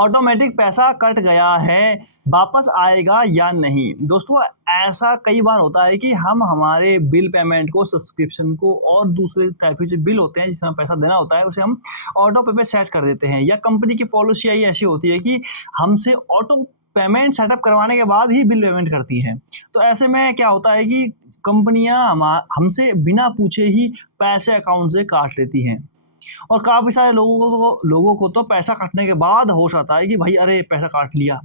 Automatic पैसा cut गया है, वापस आएगा या नहीं। दोस्तों ऐसा कई बार होता है कि हम हमारे बिल पेमेंट को, सब्सक्रिप्शन को और दूसरे टाइप के जो बिल होते हैं जिसमें पैसा देना होता है उसे हम ऑटो पे सेट कर देते हैं, या कंपनी की पॉलिसी ही ऐसी होती है कि हमसे ऑटो पेमेंट सेटअप करवाने के बाद ही बिल पेमेंट करती है। तो ऐसे में क्या होता है कि कंपनियां हमसे बिना पूछे ही पैसे अकाउंट से काट लेती हैं, और काफ़ी सारे लोगों को तो पैसा कटने के बाद होश आता है कि भाई अरे पैसा काट लिया।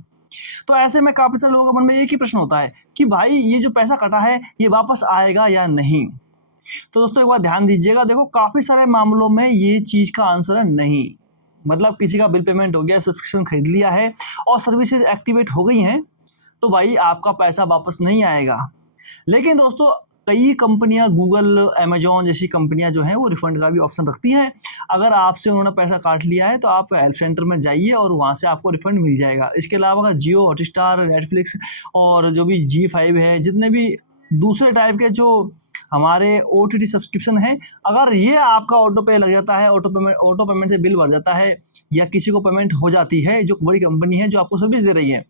तो ऐसे में काफ़ी सारे लोगों के मन में एक ही प्रश्न होता है कि भाई ये जो पैसा कटा है ये वापस आएगा या नहीं। तो दोस्तों एक बार ध्यान दीजिएगा, देखो काफ़ी सारे मामलों में ये चीज़ का आंसर है नहीं। मतलब किसी का बिल पेमेंट हो गया, सब्सक्रिप्शन खरीद लिया है और सर्विसेज एक्टिवेट हो गई हैं, तो भाई आपका पैसा वापस नहीं आएगा। लेकिन दोस्तों कई कंपनियां, गूगल, अमेजॉन जैसी कंपनियां जो हैं वो रिफंड का भी ऑप्शन रखती हैं। अगर आपसे उन्होंने पैसा काट लिया है तो आप हेल्प सेंटर में जाइए और वहां से आपको रिफंड मिल जाएगा। इसके अलावा जियो हॉटस्टार, नेटफ्लिक्स और जो भी G5 है, जितने भी दूसरे टाइप के जो हमारे OTT सब्सक्रिप्शन हैं, अगर ये आपका ऑटो पे लग जाता है, ऑटो पेमेंट से बिल भर जाता है, या किसी को पेमेंट हो जाती है जो बड़ी कंपनी है जो आपको सर्विस दे रही है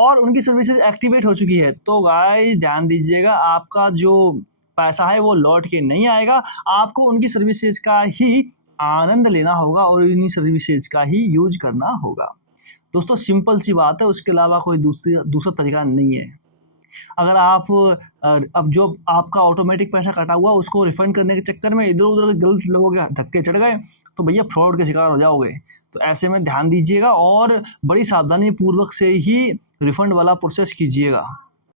और उनकी सर्विसेज एक्टिवेट हो चुकी है, तो गाइस ध्यान दीजिएगा, आपका जो पैसा है वो लौट के नहीं आएगा। आपको उनकी सर्विसेज का ही आनंद लेना होगा और उन्हीं सर्विसेज का ही यूज करना होगा। दोस्तों सिंपल सी बात है, उसके अलावा कोई दूसरा तरीका नहीं है। अगर आप अब जो आपका ऑटोमेटिक पैसा कटा हुआ उसको रिफंड करने के चक्कर में इधर उधर के गलत लोगों के धक्के चढ़ गए तो भैया फ्रॉड के शिकार हो जाओगे। तो ऐसे में ध्यान दीजिएगा और बड़ी सावधानी पूर्वक से ही रिफंड वाला प्रोसेस कीजिएगा।